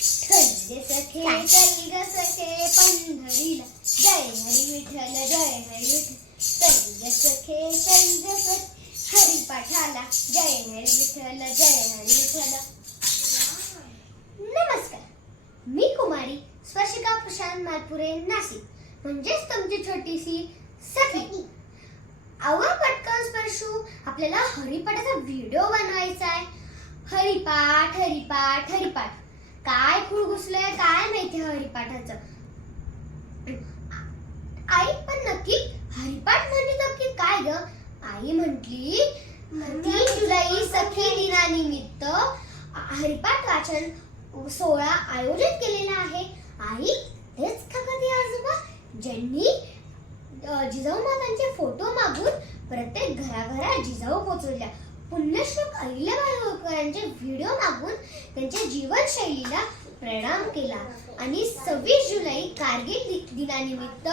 चल सखे चल ग सखे पंढरीला जय हरी विठ्ठल जय हरी विठ्ठल. चल ग सखे चल ग सखे हरी पाठाला. जय हरी विठ्ठल जय हरी विठ्ठल. नमस्कार. मी कुमारी स्पर्शिका प्रशांत मालपुरे नाशिक. म्हणजेच तुमची छोटीशी सखी. आवा पटकन स्पर्शू आपल्याला हरिपाठाचा व्हिडिओ बनवायचा आहे हरिपाठ हरिपाठ हरिपाठ. काय खूळ घुसलंय काय माहिती हरिपाठाचं? आई पण नक्की हरिपाठ म्हणजे नक्की काय ग? आई म्हटली तीन जुलै सखी दिनानिमित्त हरिपाठ वाचन सोहळा आयोजित केलेला आहे. आई तेच कधी आजोबा. ज्यांनी जिजाऊ मातांचे फोटो मागून प्रत्येक घराघरात जिजाऊ पोचवल्या. पुण्यश्लोक अहिल्याबाई होळकरांचे व्हिडिओ मागून त्यांच्या जीवनशैलीला प्रणाम केला. आणि सव्वीस जुलै कारगिल दिनानिमित्त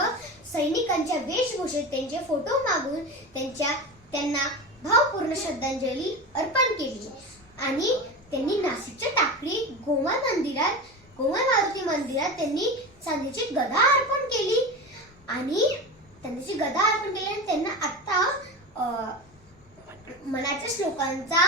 सैनिकांच्या वेशभूषेत त्यांचे फोटो मागून त्यांच्या त्यांना भावपूर्ण श्रद्धांजली अर्पण केली. आणि त्यांनी नाशिकच्या टाकळी गोमा मंदिरात गोमा मारुती मंदिरात त्यांनी चांदीची गदा अर्पण केली. आणि त्यांची गदा अर्पण केली आणि त्यांना आत्ता मनाच्या श्लोकांचा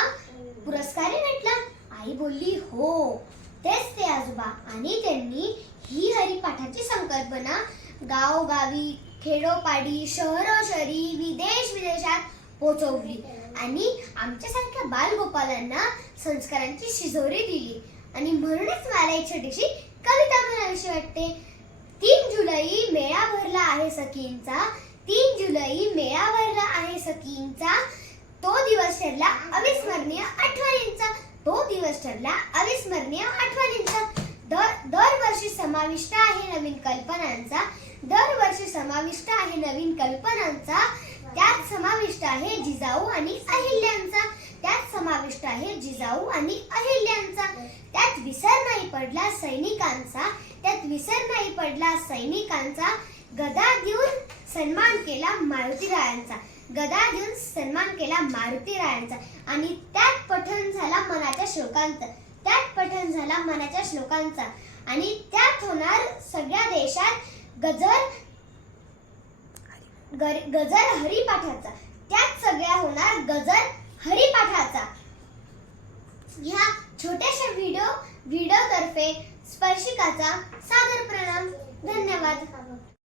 पुरस्कारही भेटला. आई बोलली हो. तेच ते आजोबा. आणि त्यांनी ही हरिपाठाची संकल्पना गावगावी खेडोपाडी शहर शहरी विदेश विदेशात पोचवली. आणि आमच्यासारख्या बालगोपालांना संस्कारांची शिजोरी दिली. आणि म्हणूनच मला एक छोटीशी कविता म्हणावीशी वाटते. तीन जुलै मेळा भरला आहे सखींचा. तीन जुलै मेळा भरला आहे सखींचा. तो दिवस ठरला अविस्मरणीय तो दिवस ठरला. अविस्मरणीय आठवणींचा. दर दरवर्षी समाविष्ट आहे नवीन कल्पनांचा. दरवर्षी समाविष्ट आहे नवीन कल्पनांचा. त्यात समाविष्ट आहे जिजाऊ आणि अहिल्यांचा. त्यात समाविष्ट आहे जिजाऊ आणि अहिल्यांचा. त्यात विसर नाही पडला सैनिकांचा. त्यात विसर नाही पडला सैनिकांचा. गदा देऊन सन्मान केला मारुतीरायांचा गदा देऊन सन्मान केला मारुती रायांचा आणि त्यात पठण झाला मनाच्या श्लोकांचा. त्यात पठण झाला मनाच्या श्लोकांचा. आणि त्यात होणार सगळ्या देशात गजर गजर हरिपाठाचा. त्यात सगळ्या होणार गजर हरिपाठाचा. ह्या छोट्याशा व्हिडिओ व्हिडिओ तर्फे स्पर्शिकाचा सादर प्रणाम. धन्यवाद.